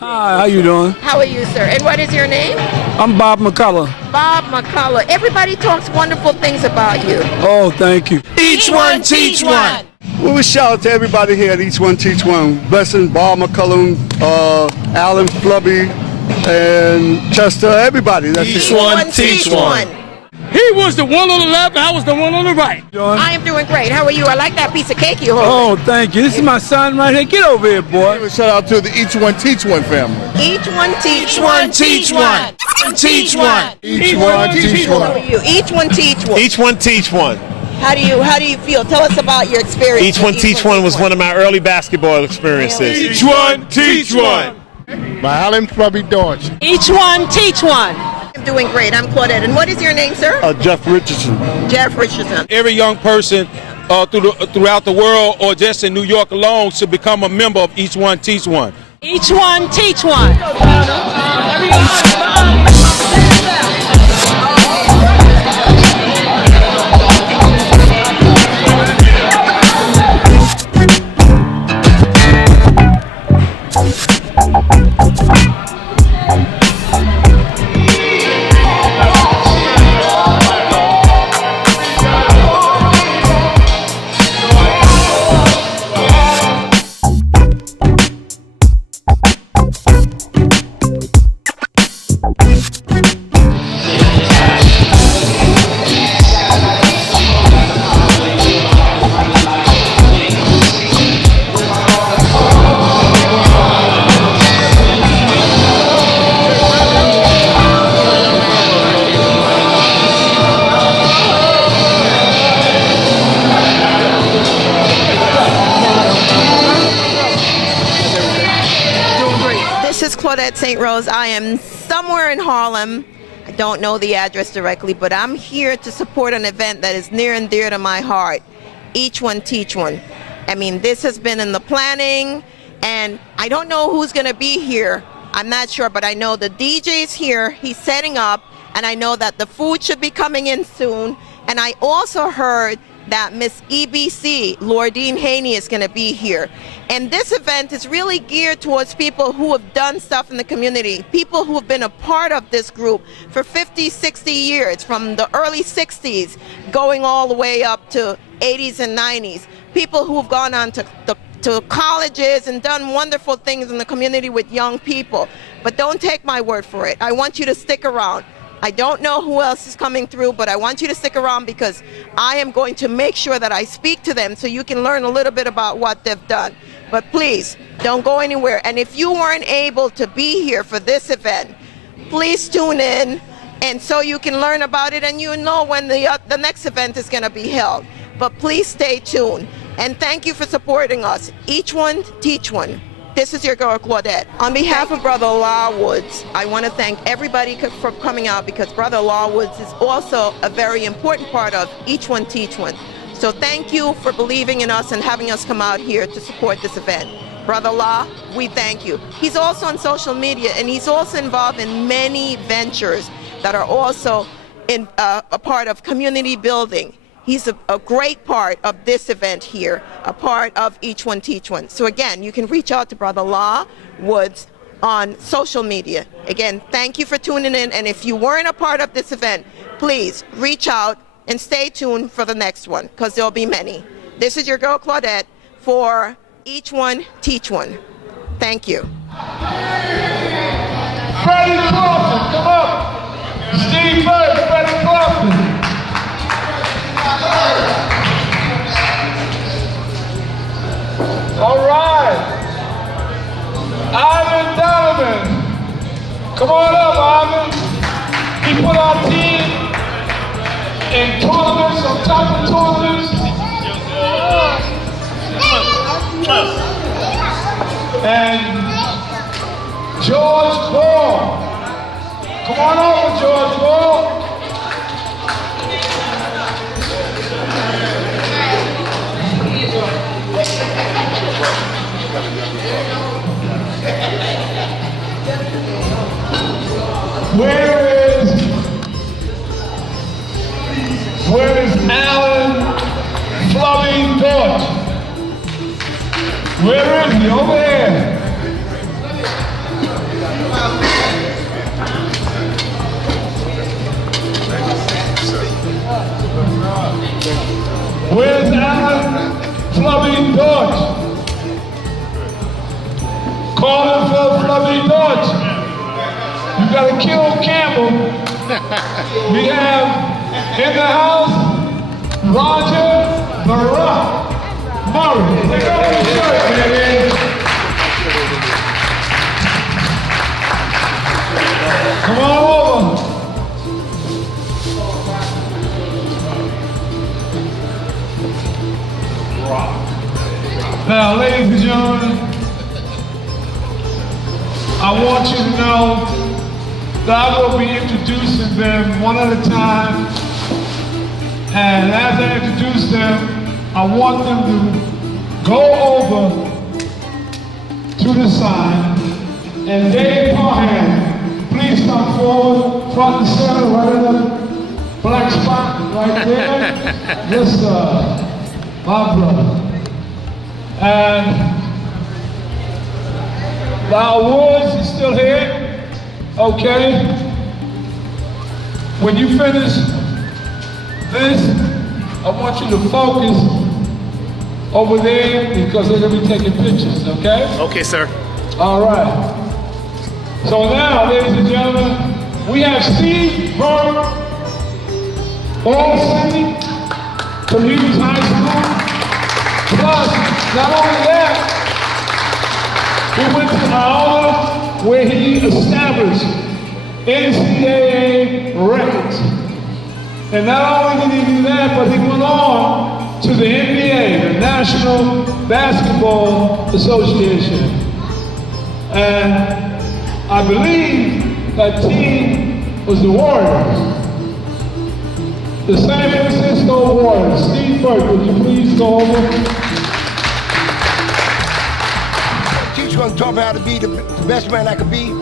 Hi, how you doing? How are you, sir? And what is your name? I'm Bob McCullough. Bob McCullough. Everybody talks wonderful things about you. Oh, thank you. Each one, teach one. Well, we shout out to everybody here at Each One Teach One. Blessing, Bob McCullum, Alan Flubby, and Chester, everybody. That's Each it. one, teach one. He was the one on the left, I was the one on the right. I am doing great. How are you? I like that piece of cake you hold. Oh, thank you. This is my son right here. Get over here, boy. Shout out to the Each One Teach One family. Each one teach Each one, teach one. Teach one. Each One Teach One. you. Each one teach one. Each one, teach one. How do you feel? Tell us about your experience. Each one, teach one was one of my early basketball experiences. Each one, teach one. By Alan Flubby Dodge. Each one, teach one. I'm doing great. I'm Claudette. And what is your name, sir? Jeff Richardson. Jeff Richardson. Every young person throughout the world or just in New York alone should become a member of Each One, Teach One. Each one, teach one. Claudette St. Rose. I am somewhere in Harlem. I don't know the address directly, but I'm here to support an event that is near and dear to my heart. Each One Teach One. I mean, this has been in the planning, and I don't know who's going to be here. I'm not sure, but I know the DJ's here. He's setting up, and I know that the food should be coming in soon. And I also heard that Miss EBC, Lordine Haney, is going to be here. And this event is really geared towards people who have done stuff in the community, people who have been a part of this group for 50, 60 years, from the early 60s going all the way up to 80s and 90s, people who have gone on to colleges and done wonderful things in the community with young people. But don't take my word for it. I want you to stick around. I don't know who else is coming through, but I want you to stick around because I am going to make sure that I speak to them so you can learn a little bit about what they've done. But please, don't go anywhere. And if you weren't able to be here for this event, please tune in, and so you can learn about it and you know when the next event is going to be held. But please stay tuned. And thank you for supporting us. Each One, Teach One. This is your girl, Claudette. On behalf of Brother Law Woods, I want to thank everybody for coming out because Brother Law Woods is also a very important part of Each One Teach One. So thank you for believing in us and having us come out here to support this event. Brother Law, we thank you. He's also on social media, and he's also involved in many ventures that are also a part of community building. He's a great part of this event here, a part of Each One Teach One. So again, you can reach out to Brother Law Woods on social media. Again, thank you for tuning in. And if you weren't a part of this event, please reach out and stay tuned for the next one, because there'll be many. This is your girl, Claudette, for Each One Teach One. Thank you. Freddie Crawford, come up. Steve Bird, Freddie Crawford. All right. Ivan Donovan. Come on up, Ivan. He put our team in tournaments on top of tournaments. And George Ball. Come on over, George Ball. Where is Alan Flubby Dodge? Where is he? Over here. Where's Alan Flubby Dodge? Calling for Flubby Dodge. You gotta kill Campbell. We have in the house Roger Barack Murray. Take off your shirt, baby. Come on over. Now, ladies and gentlemen, I want you to know that I will be introducing them one at a time. And as I introduce them, I want them to go over to the side. And Dave Parham, please come forward, front and center, right in the black spot right there. This, my brother. And the awards is still here, okay? When you finish this, I want you to focus over there because they're gonna be taking pictures, okay? Okay, sir. All right. So now, ladies and gentlemen, we have Steve Burke, all singing from Hughes High School. Plus, not only that, he went to Iowa where he established NCAA records. And not only did he do that, but he went on to the NBA, the National Basketball Association. And I believe that team was the Warriors. The San Francisco Warriors. Steve Burke, would you please go over? Teacher gonna taught me how to be the best man I could be.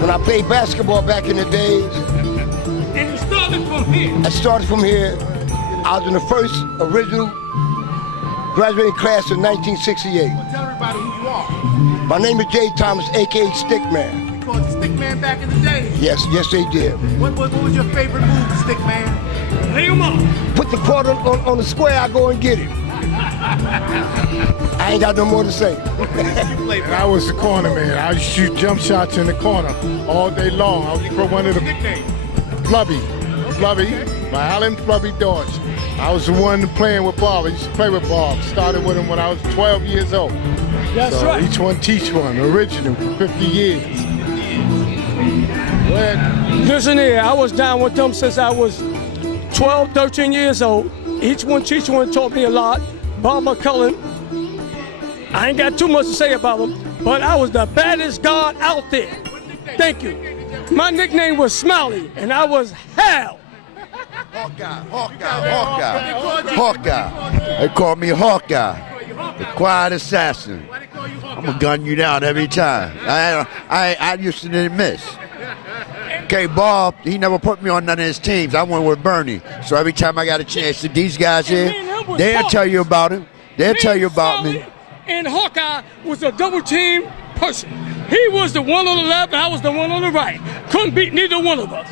When I played basketball back in the days. And you started from here. I started from here. I was in the first original graduating class in 1968. Well, tell everybody who you are. My name is Jay Thomas, aka Stickman. We called you Stickman back in the day. Yes, they did. What was your favorite move, Stickman? Lay him up. Put the quarter on the square, I go and get it. I ain't got no more to say. And I was the corner man. I used to shoot jump shots in the corner all day long. I was one of the Flubby, my Harlem Flubby Dodge. I was the one playing with Bob. I used to play with Bob. Started with him when I was 12 years old. That's so right. Each one teach one, original for 50 years. Go ahead. Listen here, I was down with them since I was 12, 13 years old. Each one teach one taught me a lot. Bob McCullen, I ain't got too much to say about him, but I was the baddest guard out there. Thank you. My nickname was Smiley, and I was Hal. Hawkeye. They call me Hawkeye, the quiet assassin. I'm gonna gun you down every time. I used to didn't miss. Okay, Bob, he never put me on none of his teams. I went with Bernie. So every time I got a chance to these guys here, they'll tell you about him. They'll tell you about me. And Hawkeye was a double team person. He was the one on the left, and I was the one on the right. Couldn't beat neither one of us.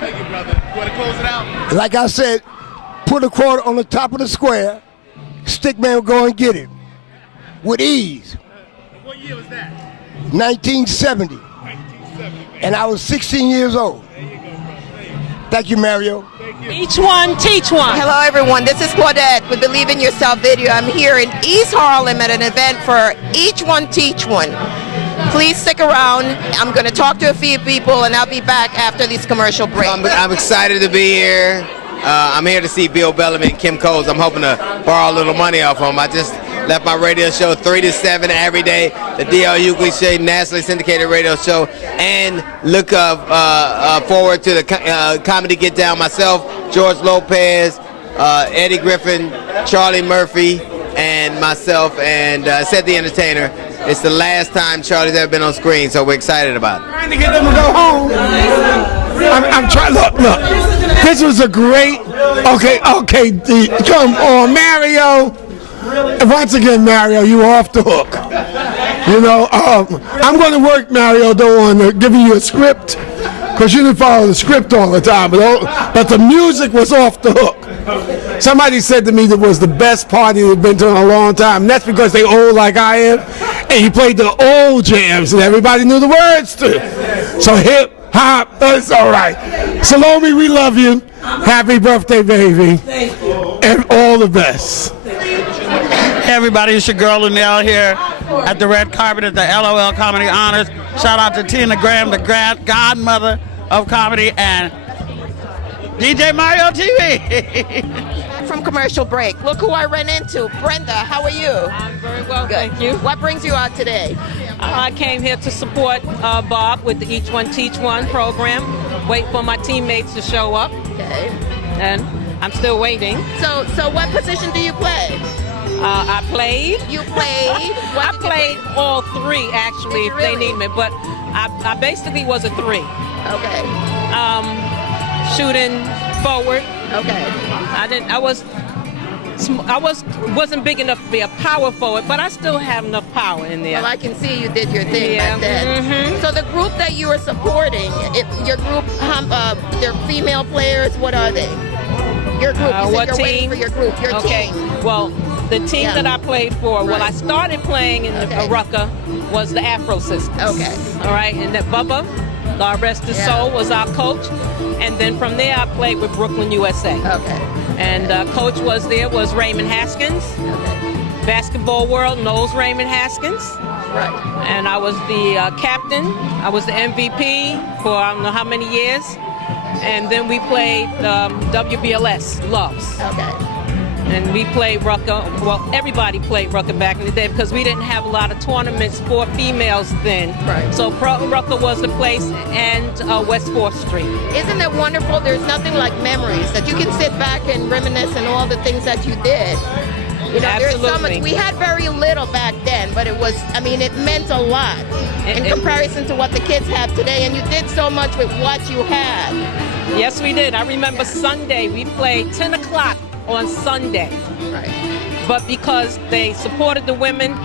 Thank you, brother. You want to close it out? Like I said, put a quarter on the top of the square, Stickman will go and get it. With ease. What year was that? 1970. And I was 16 years old. Thank you, Mario. Each one, teach one. Hello, everyone. This is Claudette with Believe in Yourself video. I'm here in East Harlem at an event for Each One, Teach One. Please stick around. I'm going to talk to a few people, and I'll be back after these commercial breaks. I'm excited to be here. I'm here to see Bill Bellamy and Kim Coles. I'm hoping to borrow a little money off them. I just left my radio show 3 to 7 every day, the D.L. Hughley Show, nationally syndicated radio show, and look forward to the comedy Get Down myself, George Lopez, Eddie Griffin, Charlie Murphy, and myself, and Seth the Entertainer. It's the last time Charlie's ever been on screen, so we're excited about it. Trying to get them to go home. I'm trying. Look. This was a great. Okay. Come on, Mario. Once again, Mario, you were off the hook. You know, I'm going to work, Mario, though, on giving you a script, because you didn't follow the script all the time. But the music was off the hook. Somebody said to me that was the best party they've been to in a long time. And that's because they old like I am, and he played the old jams, and everybody knew the words to. So hip hop, that's all right. Salome, we love you. Happy birthday, baby. Thank you. And all the best. Hey everybody, it's your girl Lunell here at the red carpet at the LOL Comedy Honors. Shout out to Tina Graham, the godmother of comedy, and DJ Mario TV. From commercial break, look who I ran into. Brenda, how are you? I'm very well, thank you. What brings you out today? I came here to support Bob with the Each One Teach One program. Wait for my teammates to show up. Okay. And I'm still waiting. So what position do you play? I played. You played? I played all three, actually, if they need me. But I basically was a 3. Okay. Shooting forward. Okay. I wasn't big enough to be a power forward, but I still have enough power in there. Well, I can see you did your thing back then. So the group that you are supporting, your group, they're female players. What are they? Your group. You What said you're team? waiting for your group. Your okay. team. Well, the team that I played for, well, I started playing in the Rucker, was the Afro Sisters. Okay. All right, and that Bubba, God rest his soul, was our coach. And then from there, I played with Brooklyn, USA. Okay. And coach was Raymond Haskins. Okay. Basketball world knows Raymond Haskins. Right. And I was the captain. I was the MVP for I don't know how many years. And then we played WBLS, Loves. Okay. And we played Rucker. Well, everybody played Rucker back in the day because we didn't have a lot of tournaments for females then. Right. So Rucker was the place, and West 4th Street. Isn't it wonderful? There's nothing like memories that you can sit back and reminisce and all the things that you did. You know, there's so much. We had very little back then, but it meant a lot in comparison to what the kids have today. And you did so much with what you had. Yes, we did. I remember Sunday, we played 10 o'clock on Sunday. Right. But because they supported the women,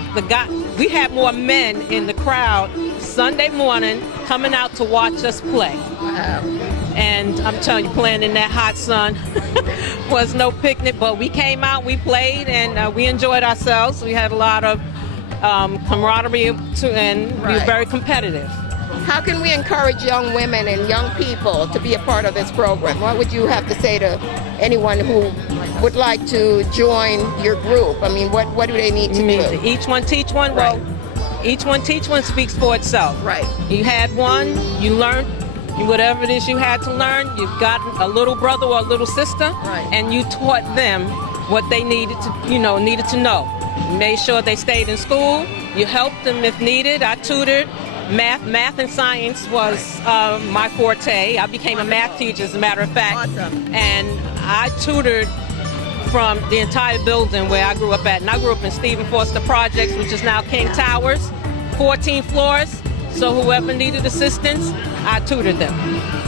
we had more men in the crowd Sunday morning coming out to watch us play. Wow. And I'm telling you, playing in that hot sun was no picnic, but we came out, we played, and we enjoyed ourselves. We had a lot of camaraderie, and we were very competitive. How can we encourage young women and young people to be a part of this program? What would you have to say to anyone who would like to join your group? I mean, what do they need to do? Each One Teach One? Right. Well, Each One Teach One speaks for itself. Right. You had one, you learned whatever it is you had to learn. You've got a little brother or a little sister, and you taught them what they needed to know. You made sure they stayed in school. You helped them if needed. I tutored. Math and science was my forte. I became a math teacher, as a matter of fact. Awesome. And I tutored from the entire building where I grew up at. And I grew up in Stephen Foster Projects, which is now King Towers, 14 floors. So whoever needed assistance, I tutored them.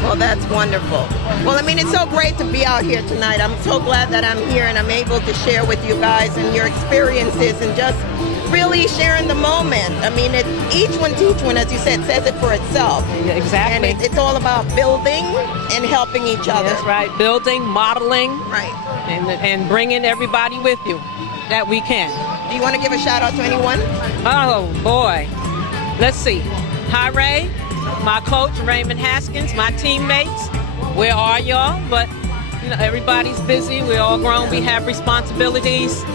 Well, that's wonderful. Well, I mean, it's so great to be out here tonight. I'm so glad that I'm here and I'm able to share with you guys and your experiences and just really sharing the moment. I mean, Each One Teach One, as you said, says it for itself. Exactly. And it's all about building and helping each other. That's right. Building, modeling, right, and bringing everybody with you that we can. Do you want to give a shout out to anyone? Oh boy, let's see. Hi Ray, my coach Raymond Haskins, my teammates. Where are y'all? But everybody's busy. We're all grown. We have responsibilities.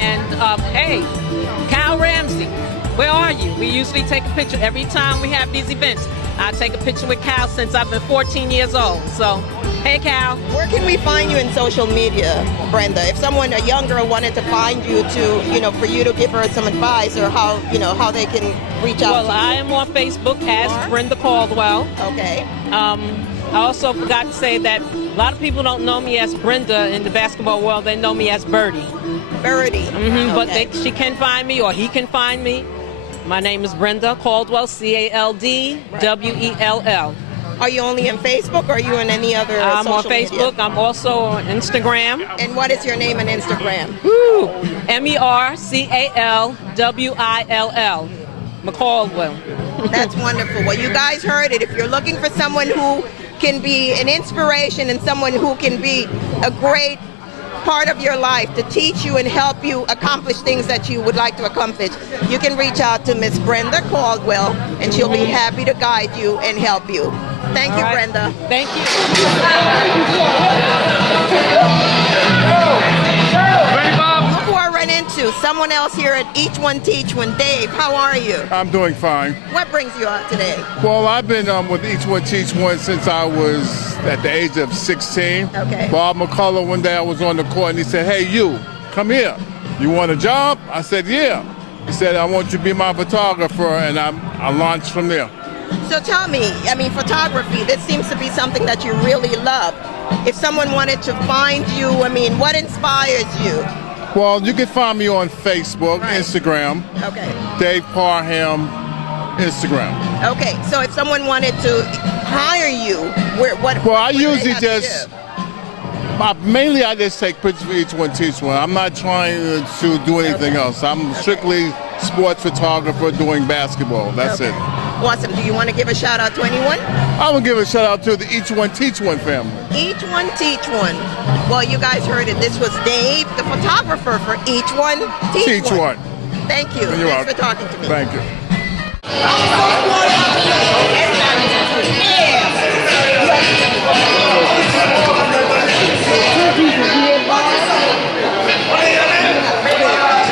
And hey, Kyle Ramsey, where are you? We usually take a picture every time we have these events. I take a picture with Cal since I've been 14 years old. So, hey Cal. Where can we find you in social media, Brenda? If someone, a young girl, wanted to find you to, for you to give her some advice or how they can reach out to you. Well, I am on Facebook as Brenda Caldwell. Okay. I also forgot to say that a lot of people don't know me as Brenda in the basketball world. They know me as Birdie. Birdie. Mm-hmm, okay. But she can find me, or he can find me. My name is Brenda Caldwell, Caldwell. Are you only on Facebook, or are you on any other I'm social on Facebook. Media? I'm also on Instagram. And what is your name on Instagram? Woo! MERCALWILL. McCaldwell. That's wonderful. Well, you guys heard it. If you're looking for someone who can be an inspiration and someone who can be a great part of your life to teach you and help you accomplish things that you would like to accomplish, you can reach out to Miss Brenda Caldwell, and she'll be happy to guide you and help you. Thank you, Brenda. Thank you. Look who I ran into. Someone else here at Each One Teach One. Dave, how are you? I'm doing fine. What brings you out today? Well, I've been with Each One Teach One since I was at the age of 16. Okay. Bob McCullough, one day I was on the court and he said, "Hey, you, come here. You want a job?" I said, "Yeah." He said, "I want you to be my photographer," and I launched from there. So tell me, I mean, photography, this seems to be something that you really love. If someone wanted to find you, I mean, what inspires you? Well, you can find me on Facebook, Instagram. Okay. Dave Parham, Instagram. Okay, so if someone wanted to hire you, Well, I usually just, mainly I just take pictures for Each One Teach One. I'm not trying to do anything else. I'm strictly sports photographer doing basketball. That's it. Awesome. Do you want to give a shout out to anyone? I will give a shout out to the Each One Teach One family. Each One Teach One. Well, you guys heard it. This was Dave, the photographer for Each One Teach One. Thank you. You're Thanks welcome. for talking to me. Thank you.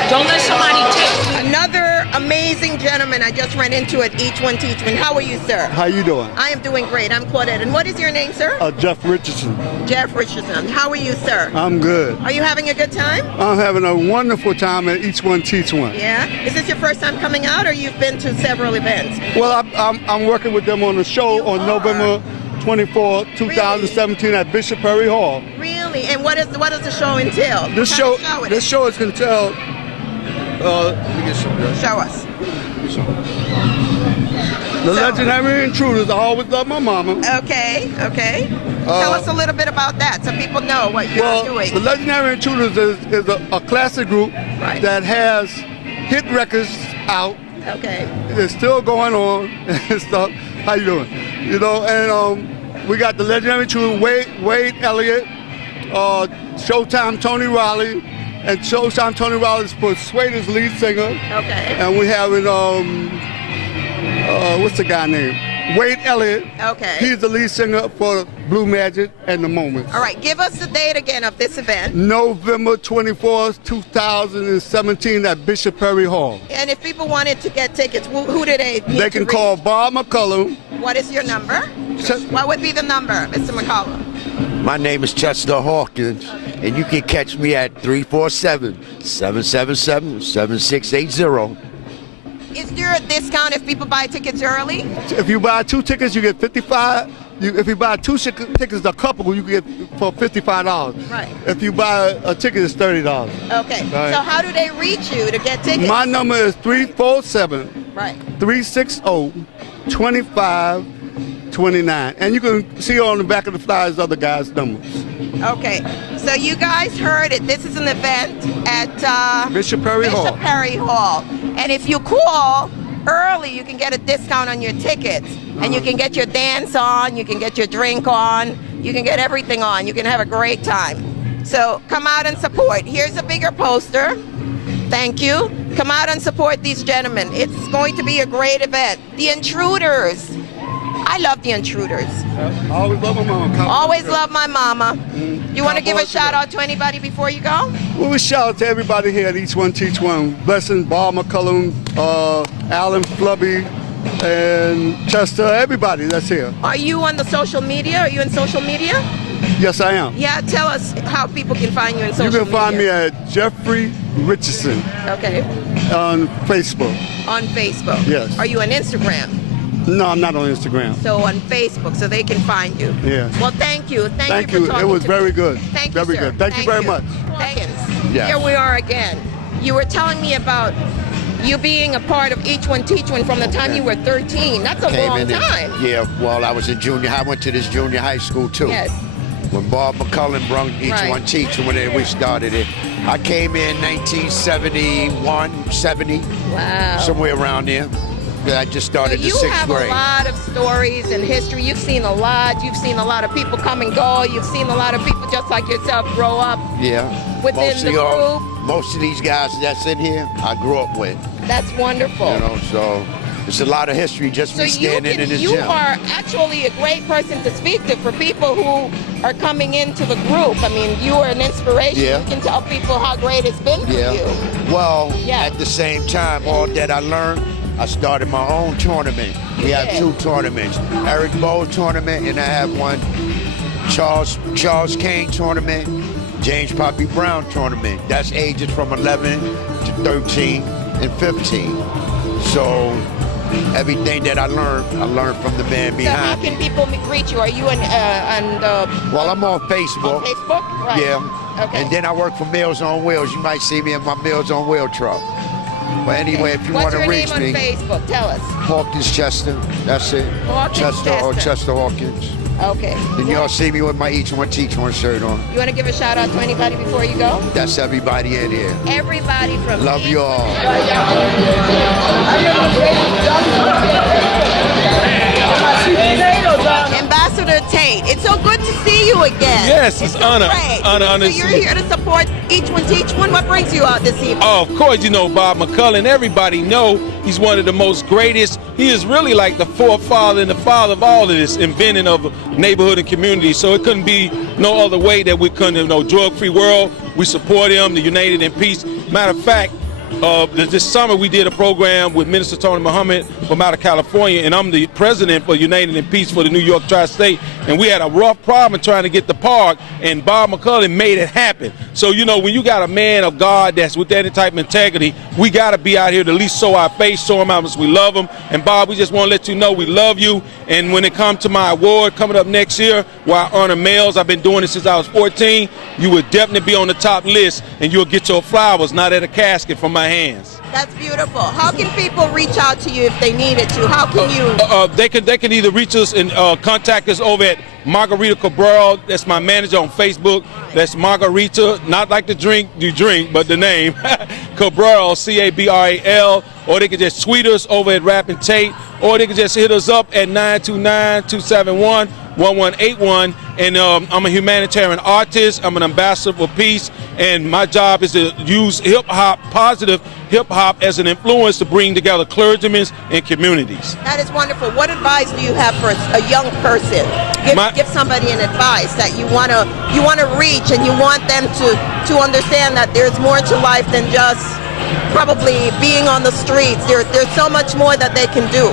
Don't let somebody text me. Another amazing gentleman I just ran into at Each One Teach One. How are you, sir? How you doing? I am doing great. I'm Claudette. And what is your name, sir? Jeff Richardson. Jeff Richardson. How are you, sir? I'm good. Are you having a good time? I'm having a wonderful time at Each One Teach One. Yeah? Is this your first time coming out, or you've been to several events? Well, I'm working with them on a show on November 24, 2017 at Bishop Perry Hall. Really? And what does the show entail? This show is going to tell. Let me get some. Show us. The legendary intruders. I always love my mama. Okay. Tell us a little bit about that so people know what you're doing. The legendary intruders is a classic group that has hit records out. Okay. It's still going on and stuff. How you doing? You know, and we got the legendary intruders, Wade Elliott, Showtime Tony Riley. And Showtime Tony Riley is Persuader's lead singer. Okay. And we having what's the guy name? Wade Elliott. Okay. He's the lead singer for Blue Magic and the Moments. All right, give us the date again of this event. November 24th, 2017 at Bishop Perry Hall. And if people wanted to get tickets, who do they need They can call Bob McCullough. What is your number? What would be the number, Mr. McCullough? My name is Chester Hawkins, and you can catch me at 347-777-7680. Is there a discount if people buy tickets early? If you buy 2 tickets, you get $55. If you buy 2 tickets, a couple, you get for $55. Right. If you buy a ticket, it's $30. Okay. Right. So how do they reach you to get tickets? My number is 347 Right. 360-2529. And you can see on the back of the flyers other guys' numbers. Okay. So you guys heard it. This is an event at Bishop Perry Hall. Bishop Perry Hall. And if you call early, you can get a discount on your tickets. And you can get your dance on, you can get your drink on, you can get everything on. You can have a great time. So come out and support. Here's a bigger poster. Thank you. Come out and support these gentlemen. It's going to be a great event. The Intruders. I love the Intruders. I always love my mama. Always love my mama. You want to give a shout out to anybody before you go? Well, we shout out to everybody here at Each One Teach One. Blessing, Bob McCullough, Alan Flubby, and Chester, everybody that's here. Are you on the social media? Are you in social media? Yes, I am. Yeah, tell us how people can find you in social media. You can find me at Jeffrey Richardson. Okay. On Facebook. On Facebook? Yes. Are you on Instagram? No, I'm not on Instagram. So on Facebook, so they can find you. Yeah. Well, thank you. Thank you for you. talking It was to very me. good. Thank you, Very sir. good. Thank you very much. Thanks. Yes. Here we are again. You were telling me about you being a part of Each One Teach One from the time you were 13. That's a long time. Yeah, well, I was in junior high. I went to this junior high school, too. Yes. When Bob McCullough brought Each One Teach One, when we started it. I came in 1971, 70. Wow. Somewhere around there. I just started the You 6th have grade. a lot of stories and history. You've seen a lot. You've seen a lot of people come and go. You've seen a lot of people just like yourself grow up. Yeah. Within the group. Most of these guys that's in here, I grew up with. That's wonderful. You know, so it's a lot of history just me standing in this you gym. are actually a great person to speak to for people who are coming into the group. I mean, you are an inspiration. Yeah. You can tell people how great it's been for Yeah. you. Well, at the same time, all that I learned, I started my own tournament. We have 2 tournaments. Eric Bowe tournament, and I have one Charles Kane tournament, James Poppy Brown tournament. That's ages from 11 to 13 and 15. So everything that I learned from the man So how behind me. can people reach you? Are you on Well, I'm on Facebook. on Facebook? Right. Yeah. Okay. And then I work for Meals on Wheels. You might see me in my Meals on Wheel truck. But anyway, if you want What's to your reach name me, on Facebook? Tell us. Hawkins Chester. That's it. Hawkins Chester or Chester. Chester Hawkins. Okay. And y'all see me with my Each One Teach One shirt on. You want to give a shout out to anybody before you go? That's everybody in here. Everybody from Love you all. Ambassador Tate, it's so good to see you again. Yes, it's honor. Great. Honor So to you're see you. here to support Each One Teach One. What brings you out this evening? Oh, of course, you know Bob McCullin. Everybody know he's one of the most greatest. He is really like the forefather and the father of all of this inventing of neighborhood and community. So it couldn't be no other way that we couldn't, drug-free world. We support him, the United in Peace. Matter of fact, this summer we did a program with Minister Tony Muhammad from out of California, and I'm the president for United in Peace for the New York Tri-State, and we had a rough problem trying to get the park, and Bob McCullin made it happen. So, when you got a man of God that's with that type of integrity, we got to be out here to at least show our face, show him how much we love him. And Bob, we just want to let you know we love you, and when it comes to my award coming up next year, where I honor males, I've been doing it since I was 14, you will definitely be on the top list, and you'll get your flowers, not at a casket, from my hands. That's beautiful. How can people reach out to you if they needed to? How can you? They can either reach us and contact us over at Margarita Cabral. That's my manager on Facebook. That's Margarita, not like the drink you drink, but the name Cabral, Cabral. Or they can just tweet us over at Rappin' Tate, or they can just hit us up at 929-271-1181. And I'm a humanitarian artist. I'm an ambassador for peace, and my job is to use hip-hop, positive hip-hop, as an influence to bring together clergymen and communities. That is wonderful. What advice do you have for a young person? Give somebody an advice that you want to reach, and you want them to understand that there's more to life than just probably being on the streets. There's so much more that they can do.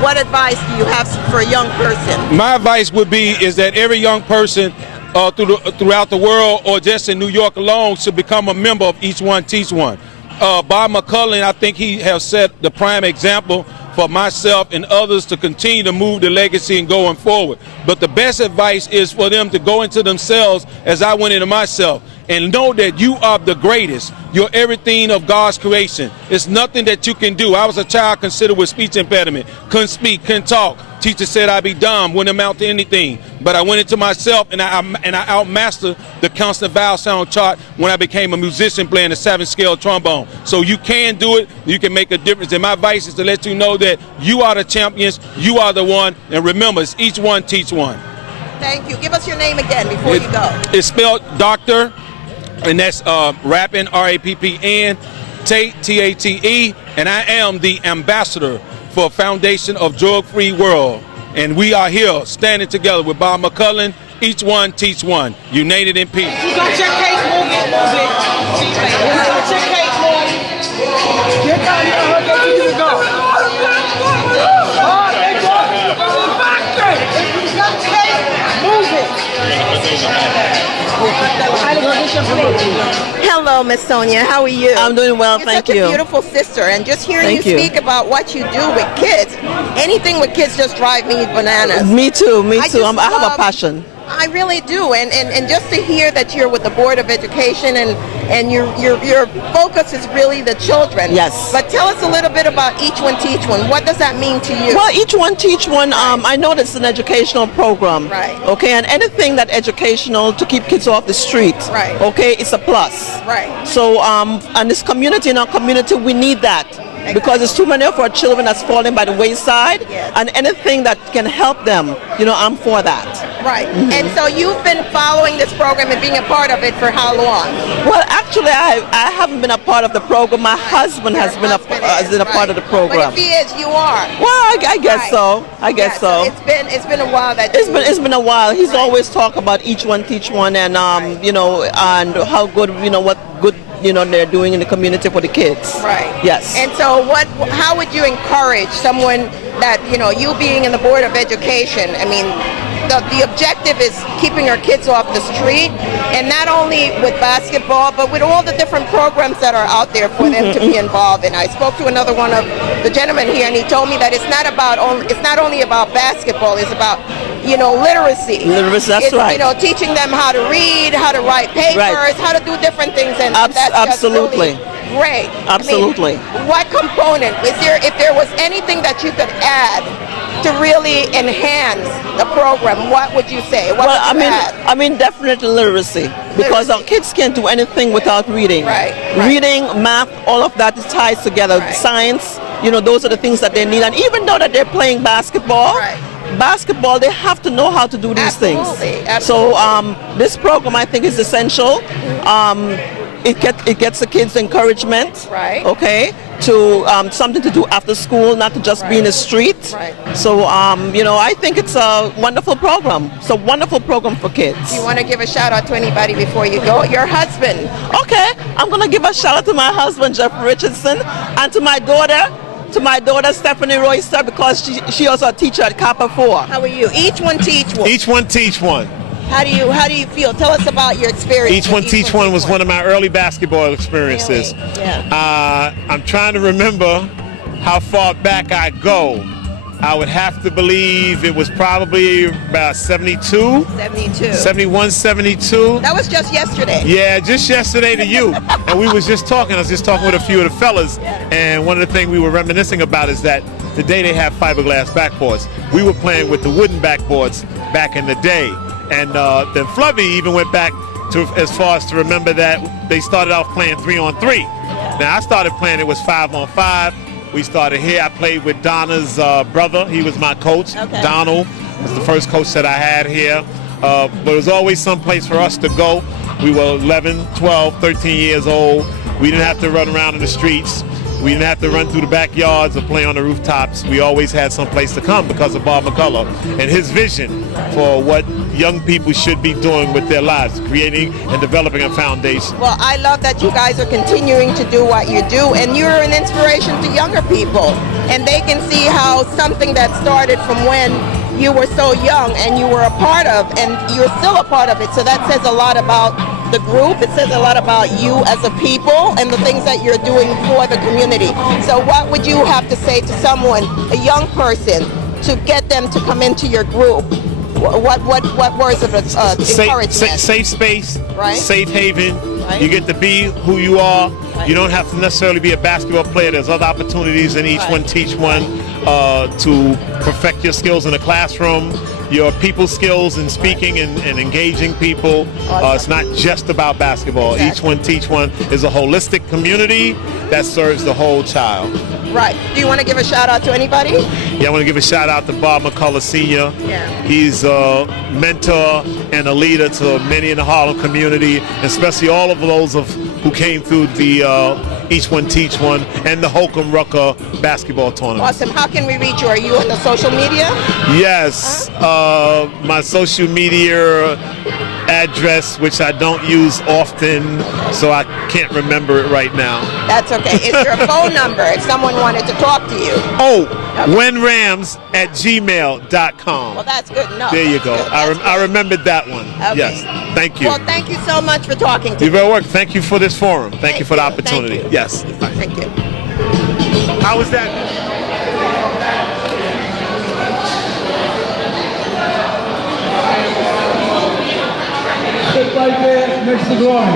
What advice do you have for a young person? My advice would be is that every young person throughout the world, or just in New York alone, should become a member of Each One Teach One. Bob McCullin, I think he has set the prime example for myself and others to continue to move the legacy and going forward. But the best advice is for them to go into themselves, as I went into myself, and know that you are the greatest. You're everything of God's creation. It's nothing that you can do. I was a child considered with speech impediment. Couldn't speak, couldn't talk. Teacher said I'd be dumb, wouldn't amount to anything. But I went into myself, and I outmastered the constant vowel sound chart when I became a musician playing the 7-scale trombone. So you can do it. You can make a difference. And my advice is to let you know that you are the champions. You are the one. And remember, it's Each One Teach One. Thank you. Give us your name again before you go. It's spelled Dr. And that's Rappin, R-A-P-P-N, Tate, T-A-T-E, and I am the ambassador for Foundation of Drug-Free World. And we are here standing together with Bob McCullin. Each One Teach One, United in Peace. You got your case, move it. You got your case, move. Get down here, I'll get you to go. Hello, Miss Sonia. How are you? I'm doing well, You're thank such you. a beautiful sister, and just hearing Thank you you. speak about what you do with kids, anything with kids just drive me bananas. Me too, me I too. just I have a love- passion. I really do, and just to hear that you're with the Board of Education and your focus is really the children. Yes. But tell us a little bit about Each One Teach One. What does that mean to you? Well, Each One Teach One, I know it's an educational program. Right. Okay, and anything that educational to keep kids off the street. Right. Okay, it's a plus. Right. So, and this community, in our community, we need that. because there's too many of our children that's falling by the wayside, and anything that can help them, I'm for that. Right. And so you've been following this program and being a part of it for how long? Well, actually, I haven't been a part of the program. My husband has been a part of the program. But if he is, you are. Well, I guess so. I guess so. It's been a while that it's been a while. He's always talk about each one teach one, and and how good what good they're doing in the community for the kids. Right. Yes. And so how would you encourage someone that you being in the Board of Education? I mean, the objective is keeping our kids off the street, and not only with basketball, but with all the different programs that are out there for them to be involved in. I spoke to another one of the gentlemen here, and he told me that it's not only about basketball. It's about literacy. Literacy, that's right. Teaching them how to read, how to write papers, how to do different things, and that's absolutely just really great. Absolutely. I mean, what component if there was anything that you could add to really enhance the program, what would you say? I mean, definitely literacy, because our kids can't do anything without reading. Right. Reading, math, all of that is tied together. Right. Science, those are the things that they need. And even though that they're playing basketball, they have to know how to do these things. Absolutely. So this program, I think, is essential. It gets the kids encouragement, right? Okay, to something to do after school, not to just be in the street. Right. So I think it's a wonderful program. It's a wonderful program for kids. Do you want to give a shout out to anybody before you go? Your husband. Okay, I'm gonna give a shout out to my husband Jeff Richardson, and to my daughter Stephanie Royster, because she also a teacher at Kappa 4. How are you? Each one teach one. Each one teach one. How do you feel? Tell us about your experience. Each one teach one was one of my early basketball experiences. Really? Yeah. I'm trying to remember how far back I go. I would have to believe it was probably about 72. 71, 72. That was just yesterday. Yeah, just yesterday to you. And I was just talking with a few of the fellas, and one of the things we were reminiscing about is that today they have fiberglass backboards. We were playing with the wooden backboards back in the day. And then Flubby even went back to as far as to remember that they started off playing 3-on-3. Now I started playing, it was 5-on-5. We started here. I played with Donna's brother. He was my coach. Okay. Donald was the first coach that I had here. But it was always some place for us to go. We were 11, 12, 13 years old. We didn't have to run around in the streets. We didn't have to run through the backyards or play on the rooftops. We always had some place to come because of Bob McCullough and his vision for what young people should be doing with their lives, creating and developing a foundation. Well, I love that you guys are continuing to do what you do, and you're an inspiration to younger people, and they can see how something that started from when you were so young and you were a part of, and you're still a part of it. So that says a lot about the group. It says a lot about you as a people and the things that you're doing for the community. So what would you have to say to someone, a young person, to get them to come into your group? What words of encouragement? Safe space, right? Safe haven. Right. You get to be who you are. Right. You don't have to necessarily be a basketball player. There's other opportunities in each one teach one to perfect your skills in the classroom, your people skills in speaking and engaging people. It's not just about basketball. Exactly. Each one teach one is a holistic community that serves the whole child. Right. Do you want to give a shout out to anybody? Yeah, I want to give a shout out to Bob McCullough Sr. Yeah. He's a mentor and a leader to many in the Harlem community, especially all of those who came through the Each One Teach One and the Holcomb Rucker basketball tournament. Awesome. How can we reach you? Are you on the social media? Yes. My social media address, which I don't use often, so I can't remember it right now. That's okay. Is there a phone number if someone wanted to talk to you? Oh, okay. wenrams@gmail.com. Well, that's good enough. There you go. I remembered that one. Okay. Yes. Thank you. Well, thank you so much for talking to me. You're very welcome. Thank you for this forum. Thank you for the opportunity. Thank you. Yes. Thank you. How was that? Sit right there next to Glory.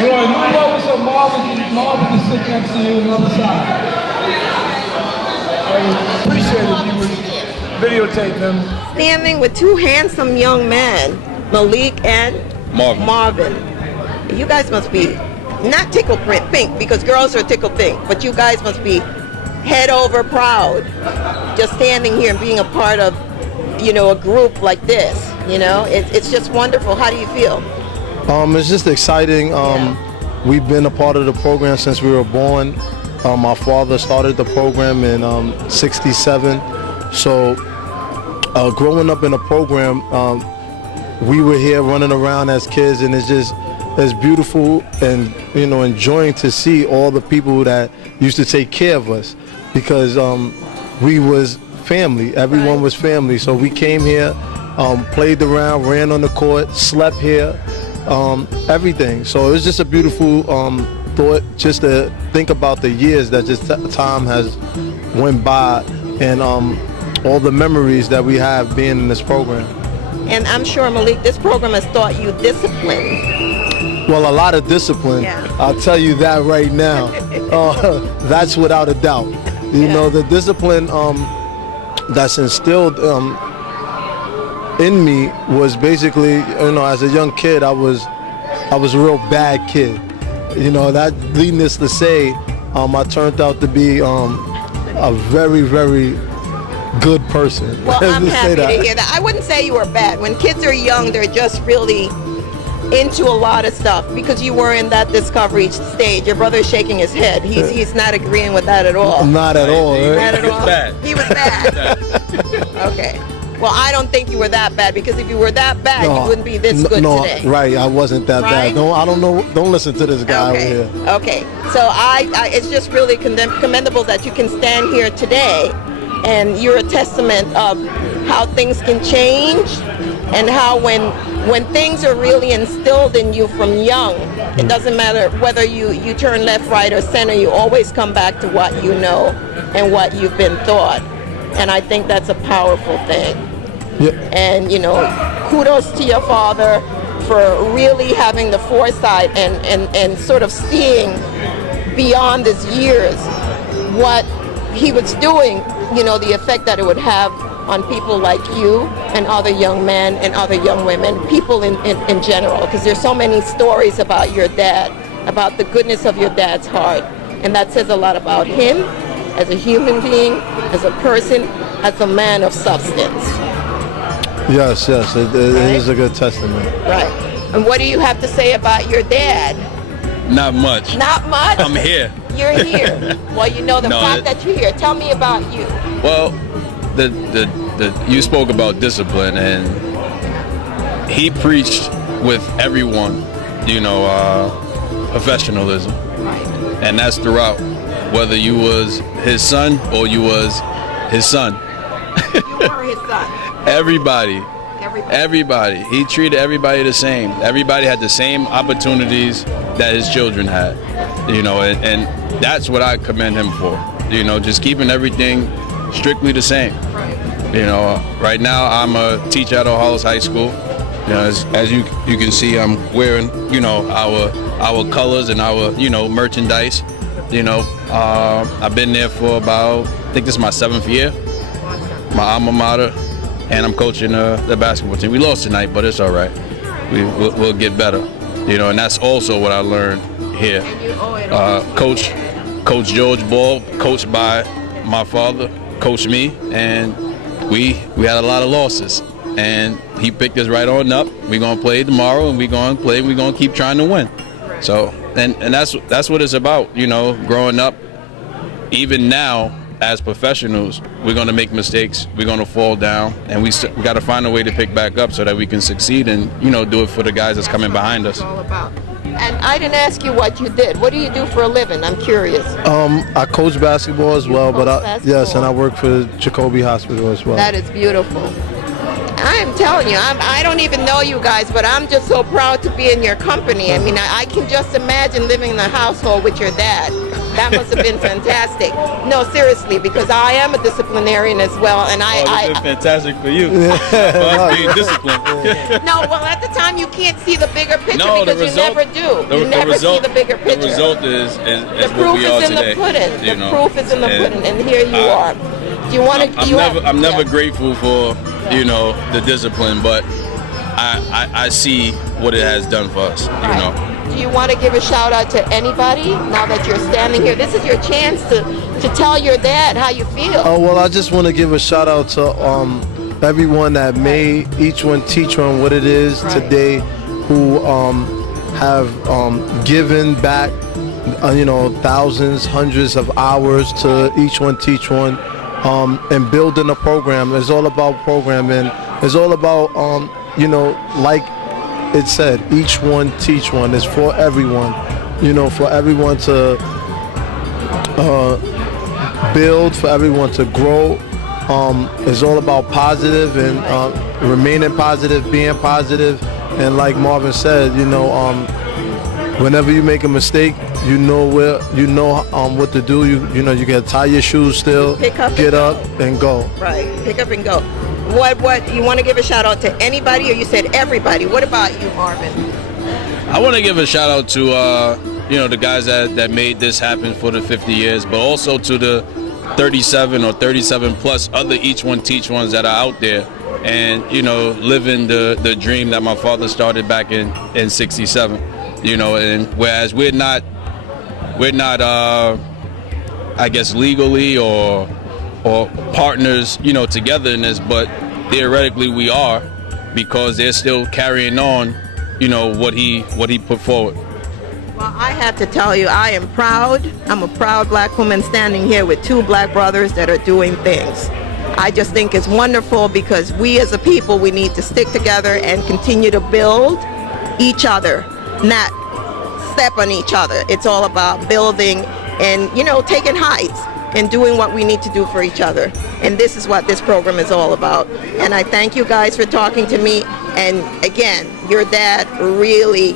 Glory, move over so Marvin can sit next to you on the other side. I appreciate it if you would videotape them. standing with two handsome young men, Malik and Marvin. You guys must be not tickle pink, because girls are tickle pink, but you guys must be head over proud just standing here and being a part of, you know, a group like this. You know, it's just wonderful. How do you feel? It's just exciting. We've been a part of the program since we were born. My father started the program in '67. So growing up in a program, we were here running around as kids, and it's beautiful and, you know, enjoying to see all the people that used to take care of us, because we was family. Everyone was family. So we came here, played around, ran on the court, slept here, everything. So it was just a beautiful thought, just to think about the years that just time has went by, and all the memories that we have being in this program. And I'm sure, Malik, this program has taught you discipline. Well, a lot of discipline. Yeah. I'll tell you that right now. That's without a doubt. You know, the discipline that's instilled in me was basically, you know, as a young kid, I was a real bad kid. You know, that needless to say, I turned out to be a very, very good person. Well, I'm happy to hear that. I wouldn't say you were bad. When kids are young, they're just really into a lot of stuff, because you were in that discovery stage. Your brother's shaking his head. He's not agreeing with that at all. Not at all. Not at all. Bad. He was bad. Okay. Well, I don't think you were that bad, because if you were that bad, you wouldn't be this good today. Right, I wasn't that Right? bad. Don't listen to this guy over here. Okay. So it's just really commendable that you can stand here today, and you're a testament of how things can change, and how when things are really instilled in you from young, it doesn't matter whether you turn left, right, or center, you always come back to what you know and what you've been taught. And I think that's a powerful thing. Yeah. And, you know, kudos to your father for really having the foresight and sort of seeing beyond his years what he was doing, you know, the effect that it would have on people like you and other young men and other young women, people in general, because there's so many stories about your dad, about the goodness of your dad's heart. And that says a lot about him as a human being, as a person, as a man of substance. Yes, it Right? is a good testament. Right. And what do you have to say about your dad? Not much. Not much? I'm here. You're here. Well, you know, the No, fact that you're here. Tell me about you. Well, you spoke about discipline, and he preached with everyone, you know, professionalism. Right. And that's throughout, whether you was his son or you was his son. You were his son. Everybody. He treated everybody the same. Everybody had the same opportunities that his children had, you know, and that's what I commend him for. You know, just keeping everything strictly the same. You know, right now I'm a teacher at O'Hallows High School. You know, as you can see, I'm wearing, you know, our colors and our, you know, merchandise. You know, I've been there for about, I think this is my 7th year, my alma mater, and I'm coaching the basketball team. We lost tonight, but it's all right. We'll get better. You know, and that's also what I learned here. Coach George Ball, coached by my father, coached me, and we had a lot of losses. And he picked us right on up. We're gonna play tomorrow, and we're gonna play, and we're gonna keep trying to win. So, and that's what it's about, you know, growing up. Even now, as professionals, we're going to make mistakes, we're going to fall down, and we got to find a way to pick back up so that we can succeed and, you know, do it for the guys that's coming behind us. All about. And I didn't ask you what you did. What do you do for a living? I'm curious. I coach basketball as well, yes, and I work for Jacoby Hospital as well. That is beautiful. I am telling you, I don't even know you guys, but I'm just so proud to be in your company. I mean, I can just imagine living in a household with your dad. That must have been fantastic. No, seriously, because I am a disciplinarian as well, and it's been fantastic for you. For us being disciplined. No, well, at the time you can't see the bigger picture No, because you never do. You never see the bigger picture. The result is the what proof we are is in today. the pudding. You The know? proof is in the pudding, and here you are. Do you want to? I'm never grateful for you know, the discipline, but I see what it has done for us, you know. Do you want to give a shout out to anybody now that you're standing here? This is your chance to tell your dad how you feel. Oh, well, I just want to give a shout out to everyone that made Each One Teach One what it is today, who have given back, you know, thousands, hundreds of hours to Each One Teach One, and building a program. It's all about programming. It's all about, you know, like it said, each one teach one. It's for everyone, you know, for everyone to build, for everyone to grow. It's all about positive and remaining positive, being positive. And like Marvin said, you know, whenever you make a mistake, you know what to do. You know, you can tie your shoes still, get up and go. Right, pick up and go. What you want to give a shout out to anybody, or you said everybody? What about you, Marvin? I want to give a shout out to you know, the guys that made this happen for the 50 years, but also to the 37 or 37 plus other Each One Teach Ones that are out there, and you know, living the dream that my father started back in '67. You know, and whereas we're not I guess legally or partners, you know, together in this, but theoretically we are, because they're still carrying on, you know, what he put forward. Well, I have to tell you, I am proud. I'm a proud black woman standing here with two black brothers that are doing things. I just think it's wonderful, because we as a people, we need to stick together and continue to build each other, not step on each other. It's all about building and, you know, taking heights and doing what we need to do for each other. And this is what this program is all about. And I thank you guys for talking to me. And again, your dad really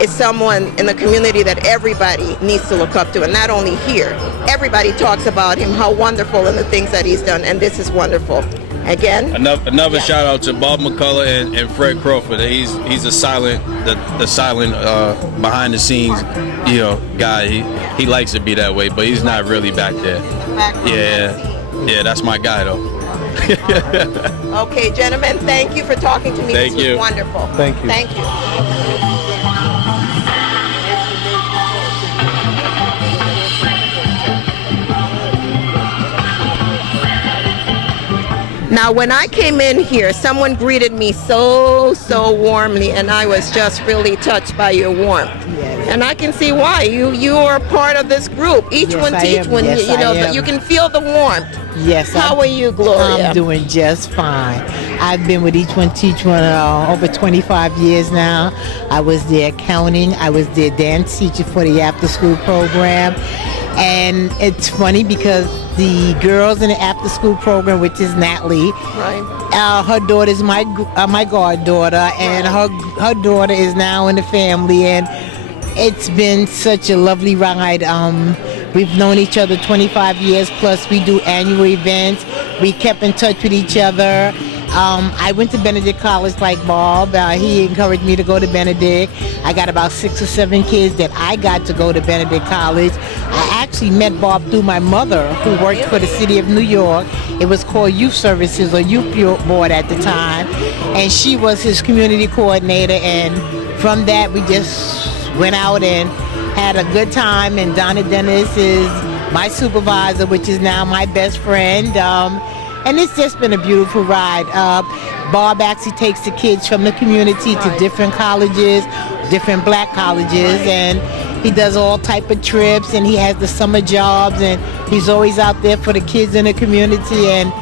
is someone in the community that everybody needs to look up to. And not only here, everybody talks about him, how wonderful and the things that he's done. And this is wonderful. Again, another shout out to Bob McCullough and Fred Crawford. He's a silent, the silent behind the scenes, you know, guy. He likes to be that way, but he's not really back there. Yeah, that's my guy though. Okay, gentlemen, thank you for talking to me. Thank this you. was wonderful. Thank you. Thank you. Now, when I came in here, someone greeted me so warmly, and I was just really touched by your warmth. Yes. And I can see why. You are part of this group. Each one teach one. Yes, you know, you can feel the warmth. Yes. How are you, Gloria? I'm doing just fine. I've been with Each One Teach One over 25 years now. I was their accounting. I was their dance teacher for the after-school program. And it's funny because the girls in the after-school program, which is Natalie, right. Her daughter is my goddaughter, and her daughter is now in the family, and it's been such a lovely ride. We've known each other 25 years plus. We do annual events. We kept in touch with each other. I went to Benedict College like Bob. He encouraged me to go to Benedict. I got about 6 or 7 kids that I got to go to Benedict College. I actually met Bob through my mother, who worked for the city of New York. It was called Youth Services or Youth Board at the time. And she was his community coordinator. And from that, we just went out and had a good time. And Donna Dennis is my supervisor, which is now my best friend. And it's just been a beautiful ride. Bob actually takes the kids from the community to different colleges, different black colleges, and he does all type of trips, and he has the summer jobs, and he's always out there for the kids in the community, and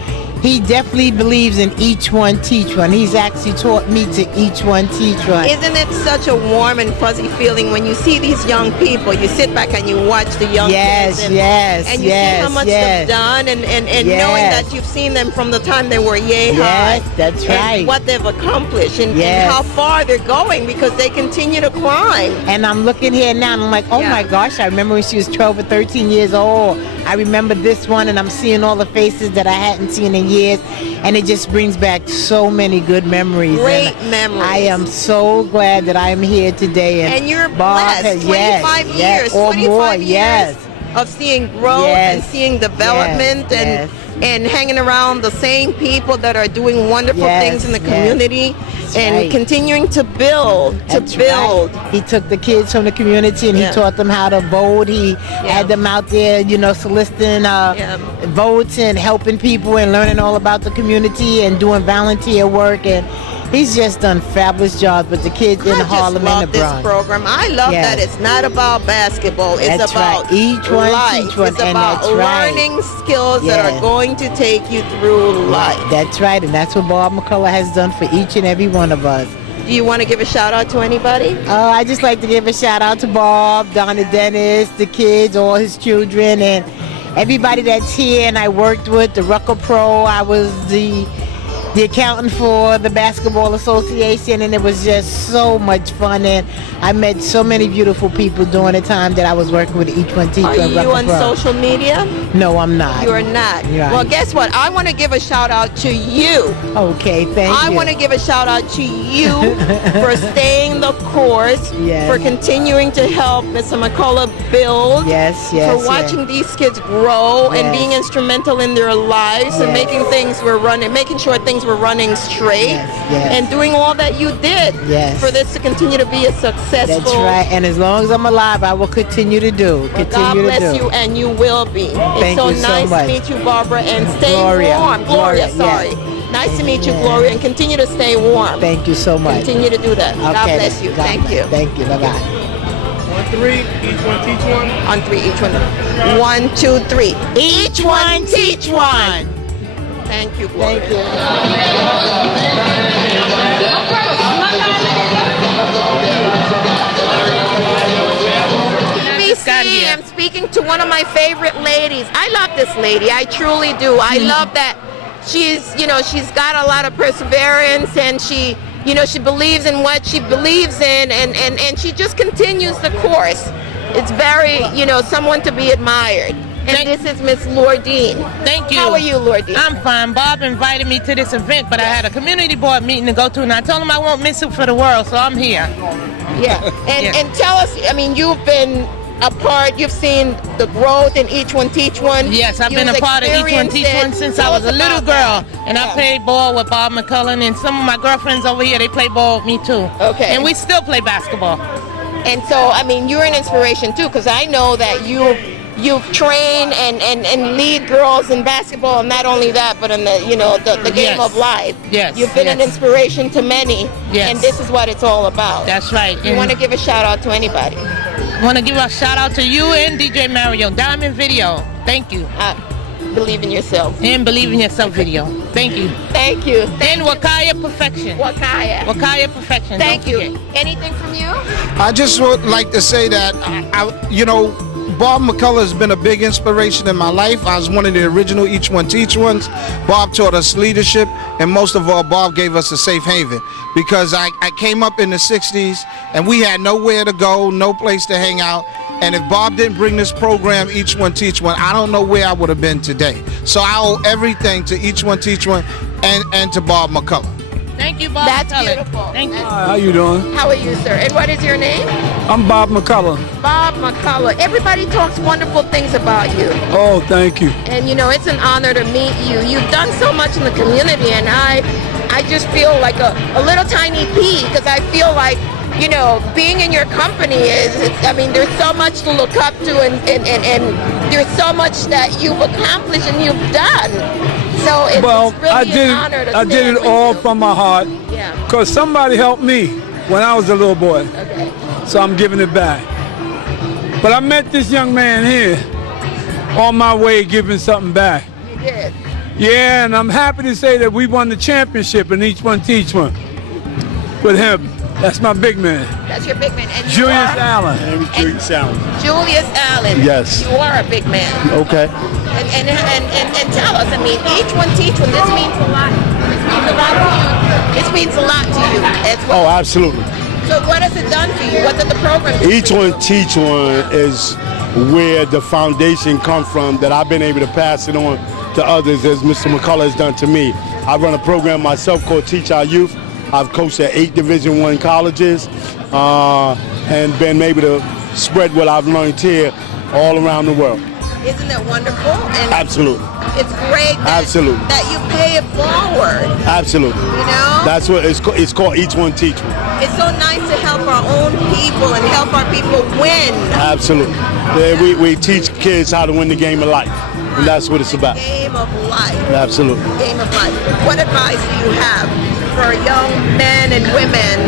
he definitely believes in each one teach one. He's actually taught me to each one teach one. Isn't it such a warm and fuzzy feeling when you see these young people? You sit back and you watch the young kids and you see how much they've done, and knowing that you've seen them from the time they were high. Yes, that's right. And what they've accomplished and how far they're going, because they continue to climb. And I'm looking here now and I'm like, oh my gosh, I remember when she was 12 or 13 years old. I remember this one, and I'm seeing all the faces that I hadn't seen in years, and it just brings back so many good memories. Great memories. I am so glad that I am here today. And you're Bob blessed. 25 years, or 25 more, years of seeing growth and seeing development, and and hanging around the same people that are doing wonderful things in the community and continuing to build, Right. He took the kids from the community and he taught them how to vote. He had them out there, you know, soliciting votes and helping people and learning all about the community and doing volunteer work. And he's just done fabulous jobs with the kids in Harlem and the Bronx. This program. I love that it's not about basketball. It's That's about right. Each one life. teach one, It's and about that's right. learning skills that are going to take you through life. That's right, and that's what Bob McCullough has done for each and every one of us. Do you want to give a shout out to anybody? I just like to give a shout out to Bob, Donna Dennis, the kids, all his children, and everybody that's here. And I worked with the Rucker Pro. I was the accountant for the Basketball Association, and it was just so much fun. And I met so many beautiful people during the time that I was working with each one teacher. Are you on social media? No, I'm not. You are not. Right. Well, guess what? I want to give a shout out to you. Okay, thank you. I want to give a shout out to you for staying the course, for continuing to help Mr. McCullough build, for watching these kids grow and being instrumental in their lives and making sure things were running straight and doing all that you did for this to continue to be a successful. That's right, and as long as I'm alive, I will continue to do. God bless you, and you will be. Thank it's you so so nice much. to meet you, Barbara, and stay Gloria. warm. Gloria, sorry. yes. Nice to meet you, Gloria, and continue to stay warm. Thank you so much. Continue to do that. God Okay, bless you. God Thank bless. you. Thank you. Bye-bye. On 3, each one teach one. On 3, each one. 1, 2, 3. Each one teach one. Thank you, Gloria. Thank you. I'm speaking to one of my favorite ladies. I love this lady. I truly do. I love that she's got a lot of perseverance, and she believes in what she believes in, and she just continues the course. It's very, someone to be admired. And this is Miss Lordine. Thank you. How are you, Lordine? I'm fine. Bob invited me to this event, but I had a community board meeting to go to, and I told him I won't miss it for the world, so I'm here. Yeah. And tell us, you've been a part, you've seen the growth in Each One Teach One. Yes, I've been a part of Each One Teach One since I was a little girl, and I played ball with Bob McCullough, and some of my girlfriends over here, they play ball with me too. Okay. And we still play basketball. And so, you're an inspiration too, because I know that you've trained and lead girls in basketball, and not only that, but in the game of life. Yes. You've been an inspiration to many. Yes. And this is what it's all about. That's right. You want to give a shout out to anybody? I want to give a shout out to you and DJ Mario, Diamond Video. Thank you. Believe in yourself. And Believe in Yourself Video. Thank you. Thank you. And Wakaya Perfection. Wakaya Perfection. Thank you. Anything from you? I just would like to say that, Bob McCullough has been a big inspiration in my life. I was one of the original Each One Teach Ones. Bob taught us leadership, and most of all, Bob gave us a safe haven, because I came up in the 60s and we had nowhere to go, no place to hang out. And if Bob didn't bring this program, Each One Teach One, I don't know where I would have been today. So I owe everything to Each One Teach One and to Bob McCullough. Thank you, Bob. That's McCullough. beautiful. Thank you. Hi, how you doing? How are you, sir? And what is your name? I'm Bob McCullough. Bob McCullough. Everybody talks wonderful things about you. Oh, thank you. And it's an honor to meet you. You've done so much in the community, and I just feel like a little tiny pea, because I feel like, being in your company there's so much to look up to, and there's so much that you've accomplished and you've done. So it's really an honor to I did it all from my heart. Yeah. Because somebody helped me when I was a little boy. Okay. So I'm giving it back. But I met this young man here on my way giving something back. You did. Yeah, and I'm happy to say that we won the championship in Each One Teach One with him. That's my big man. That's your big man. And you Julius are? Allen. Julius Allen. Julius Allen. Yes. You are a big man. Okay. And tell us, Each One Teach One, this means a lot. This means a lot to you. This means a lot to you as well. Oh, absolutely. So what has it done for you? What did the program do? Each One Teach One is where the foundation comes from, that I've been able to pass it on to others, as Mr. McCullough has done to me. I run a program myself called Teach Our Youth. I've coached at 8 Division I colleges and been able to spread what I've learned here all around the world. Isn't that wonderful? And Absolutely. it's great Absolutely. that you pay it forward. Absolutely. You know? That's what it's called. Each one teach one. It's so nice to help our own people and help our people win. Absolutely. Yeah, we teach kids how to win the game of life, and that's what it's about. Game of life. Absolutely. Game of life. What advice do you have for young men and women,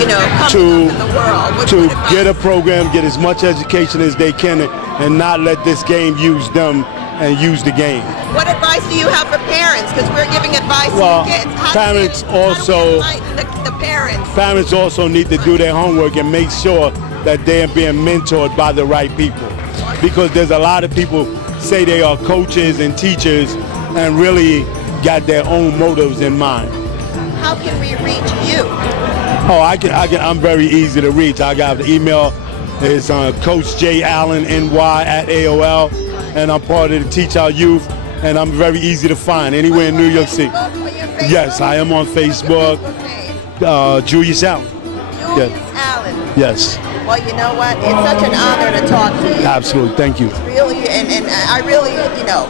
you know, coming up in the world? To get a program, get as much education as they can, and not let this game use them and use the game. What advice do you have for parents? Because we're giving advice Well, to kids. parents also The parents. Parents also need to do their homework and make sure that they're being mentored by the right people. Because there's a lot of people say they are coaches and teachers and really got their own motives in mind. How can we reach you? Oh, I'm very easy to reach. I got the email. It's Coach J Allen NY at AOL, and I'm part of the Teach Our Youth, and I'm very easy to find anywhere in New York City. Yes, I am on Facebook. Julius Allen. Julius Allen. Yes. Well, you know what? It's such an honor to talk to you. Absolutely. Thank you. Really, and I really, you know,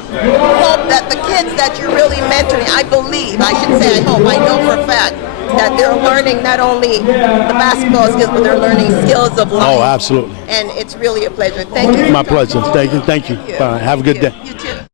hope that the kids that you're really mentoring, I believe, I should say I hope, I know for a fact, that they're learning not only the basketball skills, but they're learning skills of life. Oh, absolutely. And it's really a pleasure. Thank you. My pleasure. Thank you. Thank you. Have a good day. You too.